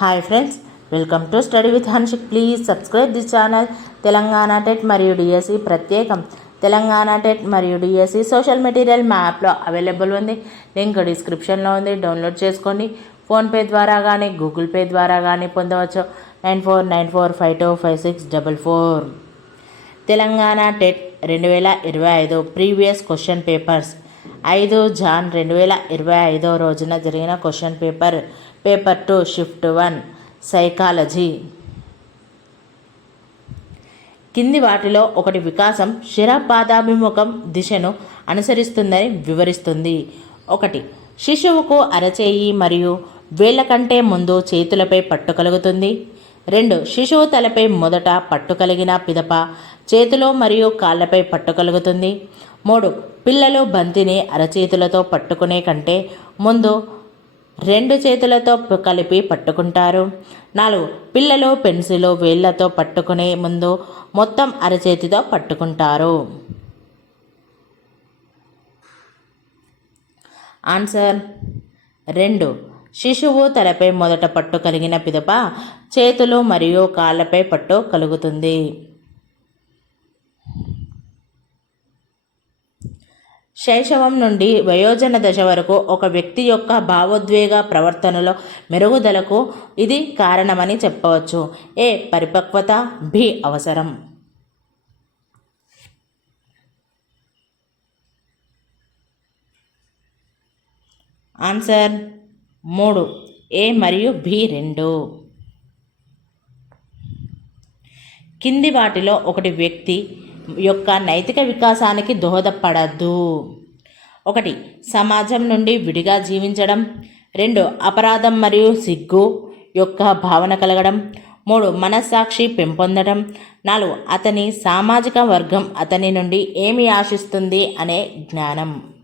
Hi friends welcome to study with Hanshik please subscribe this channel Telangana TET మరియు DSC ప్రత్యేకం Telangana TET మరియు DSC social material మ్యాప్లో available ఉంది. Link డిస్క్రిప్షన్లో ఉంది. డౌన్లోడ్ చేసుకోండి. ఫోన్పే ద్వారా కానీ గూగుల్ పే ద్వారా కానీ పొందవచ్చు. Nine four nine four five two five six double four. Telangana TET రెండు వేల ఇరవై ఐదు ప్రీవియస్ క్వశ్చన్ పేపర్స్. ఐదు జాన్ రెండు వేల ఇరవై ఐదో రోజున జరిగిన question paper paper two shift one psychology. కింది వాటిలో ఒకటి వికాసం శిరపాదాభిముఖం దిశను అనుసరిస్తుందని వివరిస్తుంది. ఒకటి శిశువుకు అరచేయి మరియు వేళ్ళ కంటే ముందు చేతులపై పట్టు కలుగుతుంది. రెండు శిశువు తలపై మొదట పట్టు కలిగిన పిదప చేతులు మరియు కాళ్ళపై పట్టు కలుగుతుంది. మూడు పిల్లలు బంతిని అరచేతులతో పట్టుకునే కంటే ముందు రెండు చేతులతో కలిపి పట్టుకుంటారు. నాలుగు పిల్లలు పెన్సిలు వేళ్ళతో పట్టుకునే ముందు మొత్తం అరచేతితో పట్టుకుంటారు. ఆన్సర్. రెండు శిశువు తలపై మొదట పట్టు కలిగిన పిదప చేతులు మరియు కాళ్ళపై పట్టు కలుగుతుంది. శైశవం నుండి వయోజన దశ వరకు ఒక వ్యక్తి యొక్క భావోద్వేగ ప్రవర్తనలో మెరుగుదలకు ఇది కారణమని చెప్పవచ్చు. ఏ పరిపక్వత బి అవసరం. ఆన్సర్ మూడు. ఏ మరియు బి రెండు. కింది వాటిలో ఒకటి వ్యక్తి యొక్క నైతిక వికాసానికి దోహదపడద్దు. ఒకటి సమాజం నుండి విడిగా జీవించడం. రెండు అపరాధం మరియు సిగ్గు యొక్క భావన కలగడం. మూడు మనస్సాక్షి పెంపొందడం. నాలుగు అతని సామాజిక వర్గం అతని నుండి ఏమి ఆశిస్తుంది అనే జ్ఞానం.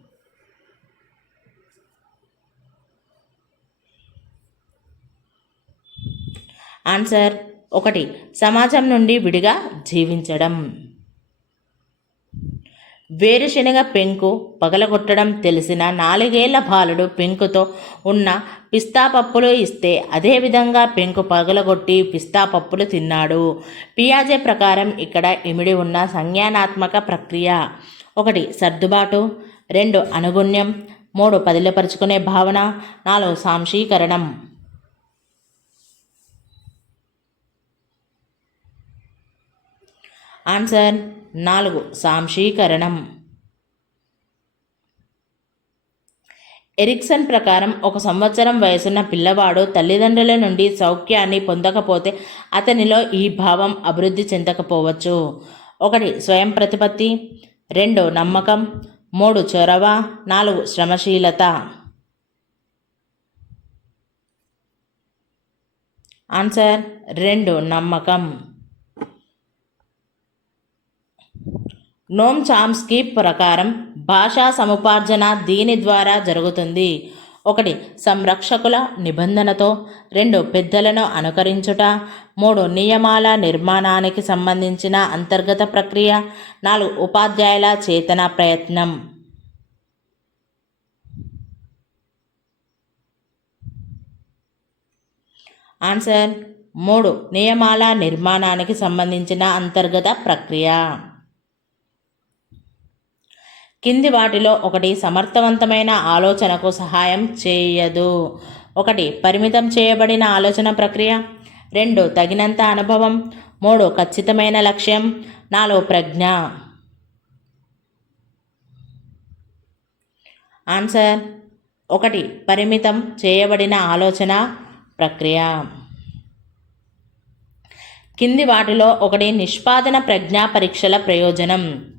ఆన్సర్ ఒకటి సమాజం నుండి విడిగా జీవించడం. వేరుశనగ పెంకు పగలగొట్టడం తెలిసిన నాలుగేళ్ళ బాలుడు పెంకుతో ఉన్న పిస్తా పప్పులు ఇస్తే అదేవిధంగా పెంకు పగలగొట్టి పిస్తా పప్పులు తిన్నాడు. పియాజే ప్రకారం ఇక్కడ ఇమిడి ఉన్న సంజ్ఞానాత్మక ప్రక్రియ. ఒకటి సర్దుబాటు. రెండు అనుగుణ్యం. మూడు పదిలపరుచుకునే భావన. నాలుగు సాంశీకరణం. ఆన్సర్ నాలుగు. సాంశీకరణం. ఎరిక్సన్ ప్రకారం ఒక సంవత్సరం వయసున్న పిల్లవాడు తల్లిదండ్రుల నుండి సౌఖ్యాన్ని పొందకపోతే అతనిలో ఈ భావం అభివృద్ధి చెందకపోవచ్చు. ఒకటి స్వయం ప్రతిపత్తి. రెండు నమ్మకం. మూడు చొరవ. నాలుగు శ్రమశీలత. ఆన్సర్ రెండు నమ్మకం. నోమ్ చామ్స్కీ ప్రకారం భాషా సముపార్జన దీని ద్వారా జరుగుతుంది. ఒకటి సంరక్షకుల నిబంధనతో. రెండు పెద్దలను అనుకరించుట. మూడు నియమాల నిర్మాణానికి సంబంధించిన అంతర్గత ప్రక్రియ. నాలుగు ఉపాధ్యాయుల చేతన ప్రయత్నం. ఆన్సర్ మూడు నియమాల నిర్మాణానికి సంబంధించిన అంతర్గత ప్రక్రియ. కింది వాటిలో ఒకటి సమర్థవంతమైన ఆలోచనకు సహాయం చేయదు. ఒకటి పరిమితం చేయబడిన ఆలోచన ప్రక్రియ. రెండు తగినంత అనుభవం. మూడు ఖచ్చితమైన లక్ష్యం. నాలుగు ప్రజ్ఞ. ఆన్సర్. ఒకటి పరిమితం చేయబడిన ఆలోచన ప్రక్రియ. కింది వాటిలో ఒకటి నిష్పాదన ప్రజ్ఞా పరీక్షల ప్రయోజనం.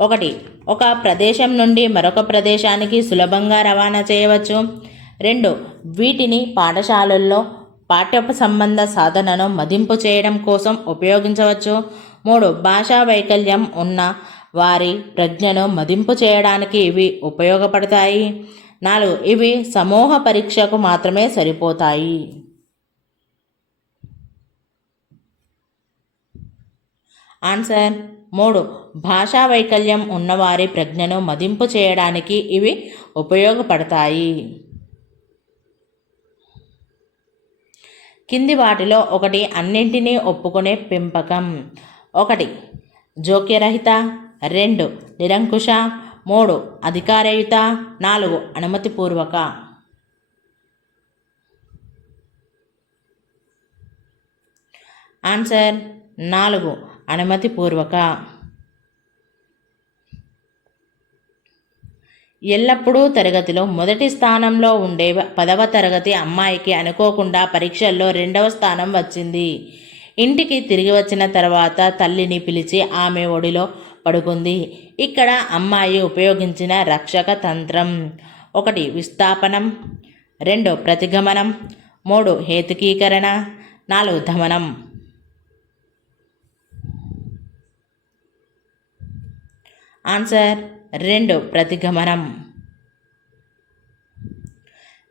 ఒకటి ఒక ప్రదేశం నుండి మరొక ప్రదేశానికి సులభంగా రవాణా చేయవచ్చు. రెండు వీటిని పాఠశాలల్లో పాఠ్య సంబంధ సాధనను మదింపు చేయడం కోసం ఉపయోగించవచ్చు. మూడు భాషా వైకల్యం ఉన్న వారి ప్రజ్ఞను మదింపు చేయడానికి ఇవి ఉపయోగపడతాయి. నాలుగు ఇవి సమూహ పరీక్షకు మాత్రమే సరిపోతాయి. ఆన్సర్ మూడు భాషా వైకల్యం ఉన్నవారి ప్రజ్ఞను మదింపు చేయడానికి ఇవి ఉపయోగపడతాయి. కింది వాటిలో ఒకటి అన్నింటినీ ఒప్పుకునే పెంపకం. ఒకటి జోక్యరహిత. రెండు నిరంకుశ. మూడు అధికారయుత. నాలుగు అనుమతిపూర్వక. ఆన్సర్ నాలుగు అనుమతిపూర్వక. ఎల్లప్పుడూ తరగతిలో మొదటి స్థానంలో ఉండే పదవ తరగతి అమ్మాయికి అనుకోకుండా పరీక్షల్లో రెండవ స్థానం వచ్చింది. ఇంటికి తిరిగి వచ్చిన తర్వాత తల్లిని పిలిచి ఆమె ఒడిలో పడుకుంది. ఇక్కడ అమ్మాయి ఉపయోగించిన రక్షక తంత్రం. ఒకటి విస్థాపనం. రెండు ప్రతిగమనం. మూడు హేతుకీకరణ. నాలుగు దమనం. ఆన్సర్ రెండు ప్రతిగమనం.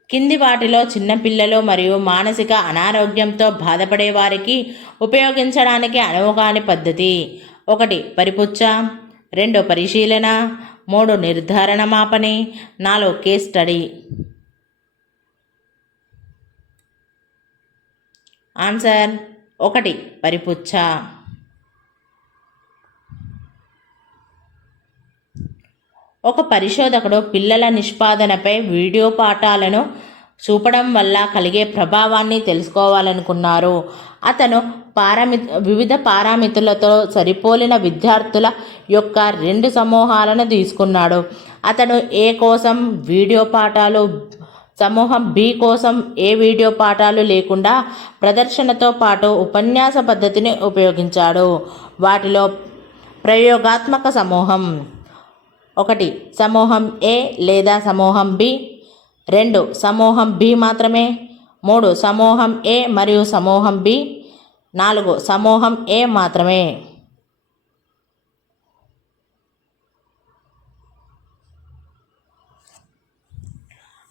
కింది వాటిలో చిన్నపిల్లలు మరియు మానసిక అనారోగ్యంతో బాధపడే వారికి ఉపయోగించడానికి అనువుగాని పద్ధతి. ఒకటి పరిపుచ్చ. రెండు పరిశీలన. మూడు నిర్ధారణ మాపని. నాలుగు కేస్ స్టడీ ఆన్సర్ ఒకటి పరిపుచ్చ. ఒక పరిశోధకుడు పిల్లల నిష్పాదనపై వీడియో పాఠాలను చూపడం వల్ల కలిగే ప్రభావాన్ని తెలుసుకోవాలనుకున్నారు. అతను పారామి వివిధ పారామితులతో సరిపోలిన విద్యార్థుల యొక్క రెండు సమూహాలను తీసుకున్నాడు. అతను ఏ కోసం వీడియో పాఠాలు సమూహం బి కోసం ఏ వీడియో పాఠాలు లేకుండా ప్రదర్శనతో పాటు ఉపన్యాస పద్ధతిని ఉపయోగించాడు. వాటిలో ప్రయోగాత్మక సమూహం ఒకటి సమూహం ఏ లేదా సమూహం బి? రెండు సమూహం బి మాత్రమే? మూడు సమూహం ఏ మరియు సమూహం బి? నాలుగు సమూహం ఏ మాత్రమే?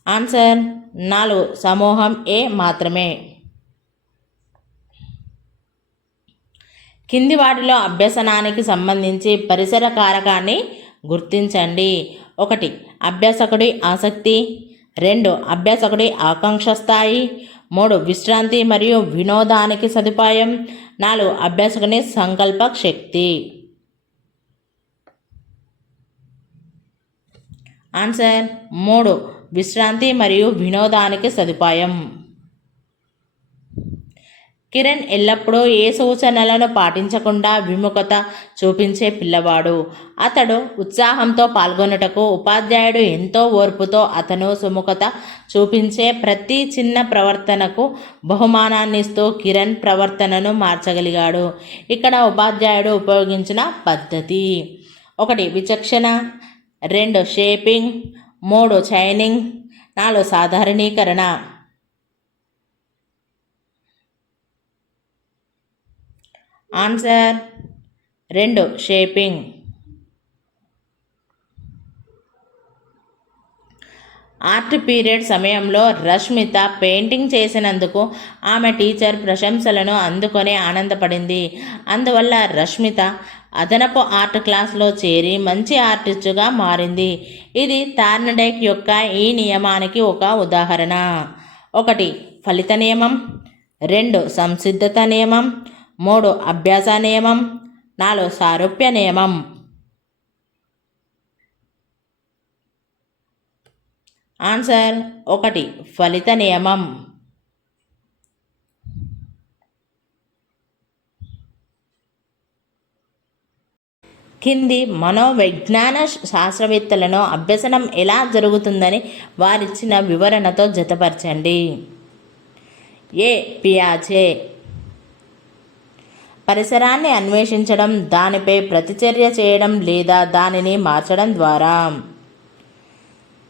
ఆన్సర్ నాలుగు సమూహం ఏ మాత్రమే. కింది వాటిలో అభ్యసనానికి సంబంధించి పరిసర కారకాన్ని గుర్తించండి. ఒకటి అభ్యాసకుడి ఆసక్తి. రెండు అభ్యాసకుడి ఆకాంక్ష స్థాయి. మూడు విశ్రాంతి మరియు వినోదానికి సదుపాయం. నాలుగు అభ్యాసకుని సంకల్ప శక్తి. ఆన్సర్ మూడు విశ్రాంతి మరియు వినోదానికి సదుపాయం. కిరణ్ ఎల్లప్పుడూ ఏ సూచనలను పాటించకుండా విముఖత చూపించే పిల్లవాడు. అతడు ఉత్సాహంతో పాల్గొనుటకు ఉపాధ్యాయుడు ఎంతో ఓర్పుతో అతను సుముఖత చూపించే ప్రతి చిన్న ప్రవర్తనకు బహుమానాన్నిస్తూ కిరణ్ ప్రవర్తనను మార్చగలిగాడు. ఇక్కడ ఉపాధ్యాయుడు ఉపయోగించిన పద్ధతి. ఒకటి విచక్షణ. రెండు షేపింగ్. మూడు చైనింగ్. నాలుగు సాధారణీకరణ. ఆన్సర్ రెండు షేపింగ్ ఆర్ట్ పీరియడ్ సమయంలో రష్మిత పెయింటింగ్ చేసినందుకు ఆమె టీచర్ ప్రశంసలను అందుకొని ఆనందపడింది. అందువల్ల రష్మిత అదనపు ఆర్ట్ క్లాస్లో చేరి మంచి ఆర్టిస్టుగా మారింది. ఇది తార్నడేక్ యొక్క ఈ నియమానికి ఒక ఉదాహరణ. ఒకటి ఫలిత నియమం. రెండు సంసిద్ధత నియమం. మూడు అభ్యాస నియమం నాలుగు సారూప్య నియమం. ఆన్సర్ ఒకటి ఫలిత నియమం. కింది మనోవిజ్ఞాన శాస్త్రవేత్తలను అభ్యసనం ఎలా జరుగుతుందని వారిచ్చిన వివరణతో జతపరచండి. ఏ పియాచే పరిసరాన్ని అన్వేషించడం దానిపై ప్రతిచర్య చేయడం లేదా దానిని మార్చడం ద్వారా.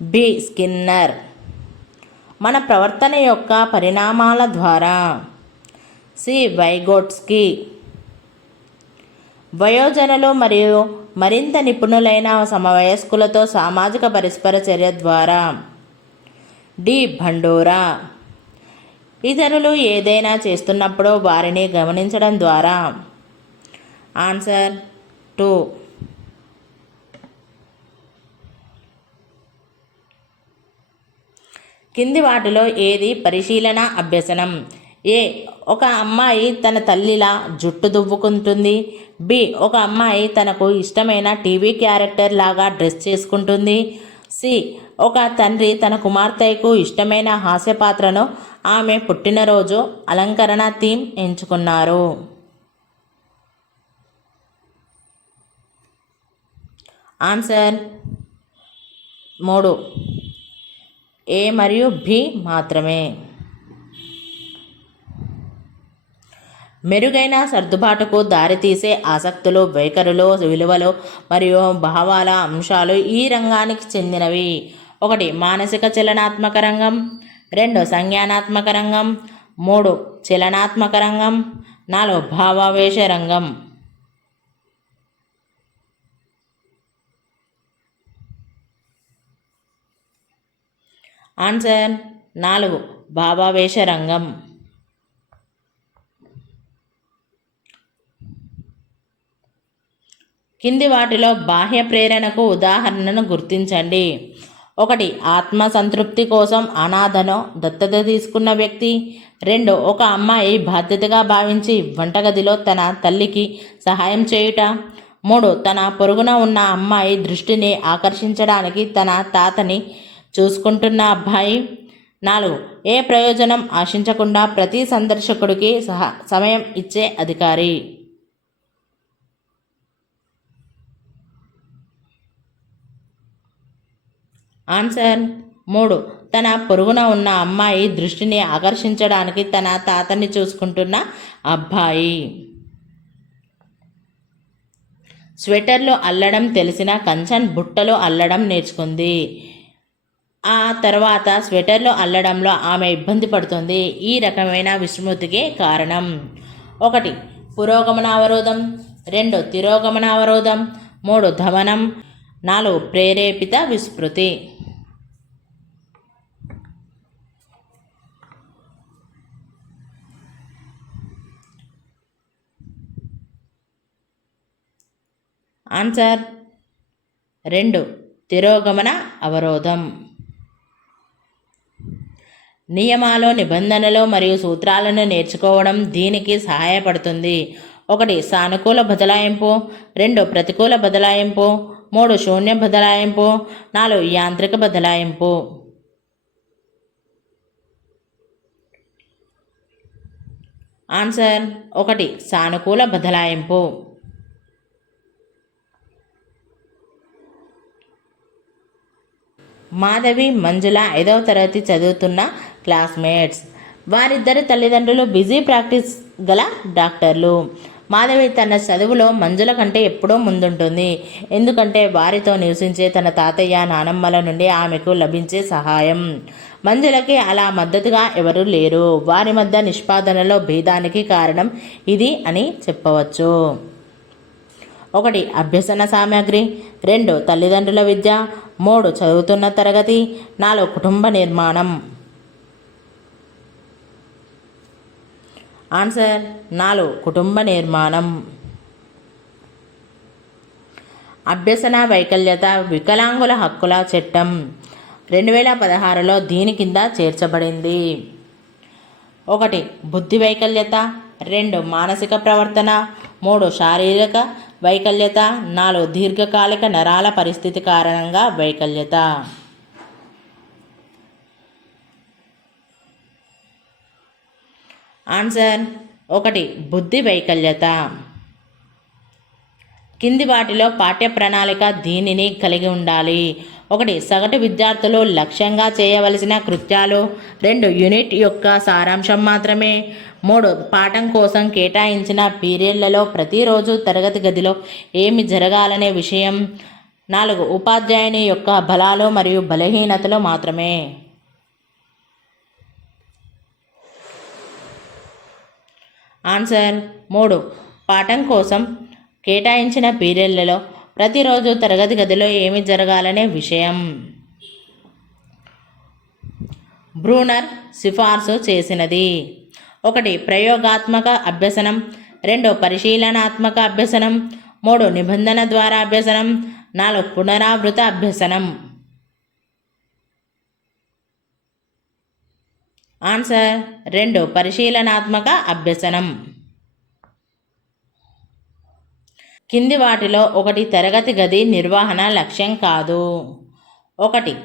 బి. స్కిన్నర్. మన ప్రవర్తన యొక్క పరిణామాల ద్వారా. సి. వైగోట్స్కి. వయోజనులు మరియు మరింత నిపుణులైన సమవయస్కులతో సామాజిక పరస్పర చర్య ద్వారా. డి. భండోరా. ఇతరులు ఏదైనా చేస్తున్నప్పుడు వారిని గమనించడం ద్వారా. Answer two. కింది వాటిలో ఏది పరిశీలన అభ్యసనం? ఏ. ఒక అమ్మాయి తన తల్లిలా జుట్టు దువ్వుకుంటుంది. బి. ఒక అమ్మాయి తనకు ఇష్టమైన టీవీ క్యారెక్టర్ లాగా డ్రెస్ చేసుకుంటుంది. సి ఒక తండ్రి తన కుమార్తెకు ఇష్టమైన హాస్య పాత్రను ఆమె పుట్టినరోజు అలంకరణ థీమ్ ఎంచుకున్నారు. ఆన్సర్ మూడు. ఏ మరియు బి మాత్రమే. మెరుగైన సర్దుబాటుకు దారితీసే ఆసక్తులు వైఖరులు విలువలు మరియు భావాల అంశాలు ఈ రంగానికి చెందినవి. ఒకటి మానసిక చలనాత్మక రంగం. రెండు సంజ్ఞానాత్మక రంగం. మూడు చలనాత్మక రంగం. నాలుగు భావావేశ రంగం. ఆన్సర్ నాలుగు భావావేశ రంగం. కింది వాటిలో బాహ్య ప్రేరణకు ఉదాహరణను గుర్తించండి. ఒకటి ఆత్మ సంతృప్తి కోసం అనాథను దత్తత తీసుకున్న వ్యక్తి. రెండు ఒక అమ్మాయి బాధ్యతగా భావించి వంటగదిలో తన తల్లికి సహాయం చేయుట. మూడు తన పొరుగున ఉన్న అమ్మాయి దృష్టిని ఆకర్షించడానికి తన తాతని చూసుకుంటున్న అబ్బాయి. నాలుగు ఏ ప్రయోజనం ఆశించకుండా ప్రతి సందర్శకుడికి సహా సమయం ఇచ్చే అధికారి. ఆన్సర్ మూడు. తన పొరుగున ఉన్న అమ్మాయి దృష్టిని ఆకర్షించడానికి తన తాతని చూసుకుంటున్న అబ్బాయి. స్వెటర్లు అల్లడం తెలిసిన కంచన్ బుట్టలో అల్లడం నేర్చుకుంది. ఆ తర్వాత స్వెటర్లు అల్లడంలో ఆమె ఇబ్బంది పడుతుంది. ఈ రకమైన విస్మృతికి కారణం ఒకటి. పురోగమన అవరోధం. రెండు. తిరోగమన అవరోధం. మూడు. ధవనం నాలుగు. ప్రేరేపిత విస్మృతి. ఆన్సర్ రెండు తిరోగమన అవరోధం. నియమాలు నిబంధనలు మరియు సూత్రాలను నేర్చుకోవడం దీనికి సహాయపడుతుంది. ఒకటి సానుకూల బదలాయింపు. రెండు ప్రతికూల బదలాయింపు. మూడు శూన్య బదలాయింపు. నాలుగు యాంత్రిక బదలాయింపు. ఆన్సర్ ఒకటి సానుకూల బదలాయింపు. మాధవి మంజుల ఐదవ తరగతి చదువుతున్న క్లాస్మేట్స్. వారిద్దరి తల్లిదండ్రులు బిజీ ప్రాక్టీస్ గల డాక్టర్లు. మాధవి తన చదువులో మంజుల కంటే ఎప్పుడో ముందుంటుంది. ఎందుకంటే వారితో నివసించే తన తాతయ్య నానమ్మల నుండి ఆమెకు లభించే సహాయం. మంజులకి అలా మద్దతుగా ఎవరూ లేరు. వారి మధ్య నిష్పాదనలో భేదానికి కారణం ఇది అని చెప్పవచ్చు. ఒకటి అభ్యసన సామాగ్రి రెండు తల్లిదండ్రుల విద్య మూడు చదువుతున్న తరగతి నాలుగు కుటుంబ నిర్మాణం. ఆన్సర్ నాలుగు కుటుంబ నిర్మాణం. అభ్యసన వైకల్యత వికలాంగుల హక్కుల చట్టం. రెండు వేల పదహారులో దీని కింద చేర్చబడింది. ఒకటి బుద్ధి వైకల్యత రెండు మానసిక ప్రవర్తన మూడు శారీరక వైకల్యత నాలుగు దీర్ఘకాలిక నరాల పరిస్థితి కారణంగా వైకల్యత. ఆన్సర్ ఒకటి బుద్ధి వైకల్యత. కింది వాటిలో పాఠ్య ప్రణాళిక దీనిని కలిగి ఉండాలి. ఒకటి సగటు విద్యార్థులు లక్ష్యంగా చేయవలసిన కృత్యాలు. రెండు యూనిట్ యొక్క సారాంశం మాత్రమే. మూడు. పాఠం కోసం కేటాయించిన పీరియడ్లలో ప్రతిరోజు తరగతి గదిలో ఏమి జరగాలనే విషయం. నాలుగు. ఉపాధ్యాయుని యొక్క బలాలు మరియు బలహీనతలు మాత్రమే. ఆన్సర్. మూడు. పాఠం కోసం కేటాయించిన పీరియడ్లలో ప్రతిరోజు తరగతి గదిలో ఏమి జరగాలనే విషయం. బ్రూనర్ సిఫార్సు చేసినది. ఒకటి ప్రయోగాత్మక అభ్యసనం రెండు పరిశీలనాత్మక అభ్యసనం మూడు నిబంధన ద్వారా అభ్యసనం నాలుగు పునరావృత అభ్యసనం. ఆన్సర్ రెండు పరిశీలనాత్మక అభ్యసనం. కింది వాటిలో ఒకటి తరగతి గది నిర్వహణ లక్ష్యం కాదు. ఒకటి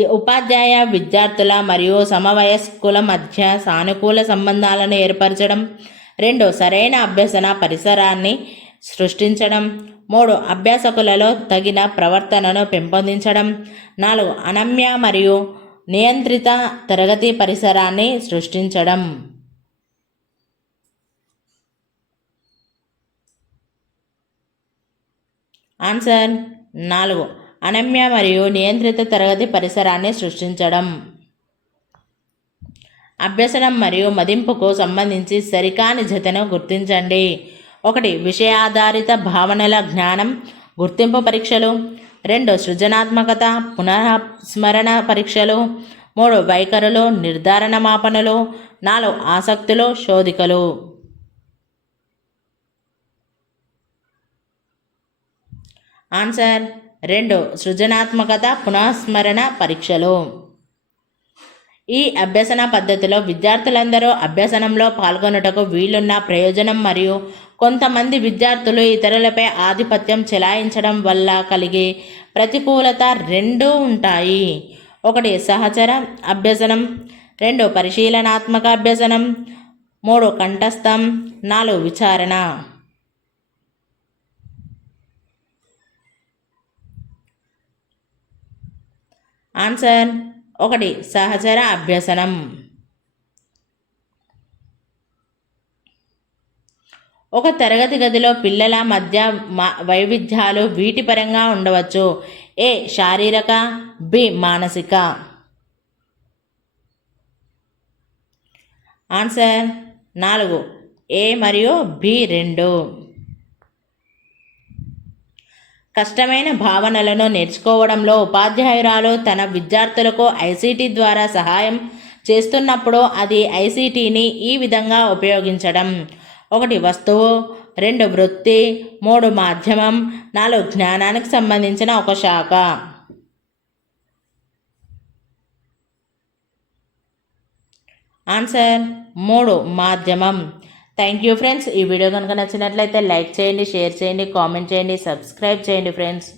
ఉపాధ్యాయ విద్యార్థుల మరియు సమవయస్కుల మధ్య సానుకూల సంబంధాలను ఏర్పరచడం. రెండు సరైన అభ్యసన పరిసరాన్ని సృష్టించడం. మూడు అభ్యాసకులలో తగిన ప్రవర్తనను పెంపొందించడం. నాలుగు అనమ్య మరియు నియంత్రిత తరగతి పరిసరాన్ని సృష్టించడం. ఆన్సర్ నాలుగు. అనమ్య మరియు నియంత్రిత తరగతి పరిసరాన్ని సృష్టించడం. అభ్యసనం మరియు మదింపుకు సంబంధించి సరికాని జతను గుర్తించండి. ఒకటి విషయాధారిత భావనల జ్ఞానం గుర్తింపు పరీక్షలు. రెండు సృజనాత్మకత పునఃస్మరణ పరీక్షలు. మూడు వైఖరులు నిర్ధారణ మాపనలు. నాలుగు ఆసక్తులు శోధికలు. ఆన్సర్ రెండు సృజనాత్మకత పునఃస్మరణ పరీక్షలు. ఈ అభ్యసన పద్ధతిలో విద్యార్థులందరూ అభ్యసనంలో పాల్గొనుటకు వీలున్న ప్రయోజనం మరియు కొంతమంది విద్యార్థులు ఇతరులపై ఆధిపత్యం చెలాయించడం వల్ల కలిగే ప్రతికూలత రెండూ ఉంటాయి. ఒకటి సహచర అభ్యసనం. రెండు పరిశీలనాత్మక అభ్యసనం. మూడు కంఠస్థం. నాలుగు విచారణ. ఆన్సర్ ఒకటి సహచర అభ్యసనం. ఒక తరగతి గదిలో పిల్లల మధ్య వైవిధ్యాలు వీటి పరంగా ఉండవచ్చు. ఏ శారీరక బి మానసిక. ఆన్సర్ నాలుగు ఏ మరియు బి రెండు. కష్టమైన భావనలను నేర్చుకోవడంలో ఉపాధ్యాయురాలు తన విద్యార్థులకు ఐసీటీ ద్వారా సహాయం చేస్తున్నప్పుడు అది ఐసీటీని ఈ విధంగా ఉపయోగించడం. ఒకటి వస్తువు రెండు వృత్తి మూడు మాధ్యమం నాలుగు జ్ఞానానికి సంబంధించిన ఒక శాఖ. ఆన్సర్ మూడు మాధ్యమం. థ్యాంక్ యూ ఫ్రెండ్స్ ఈ వీడియో కనుక నచ్చినట్లయితే లైక్ చేయండి షేర్ చేయండి కామెంట్ చేయండి సబ్స్క్రైబ్ చేయండి ఫ్రెండ్స్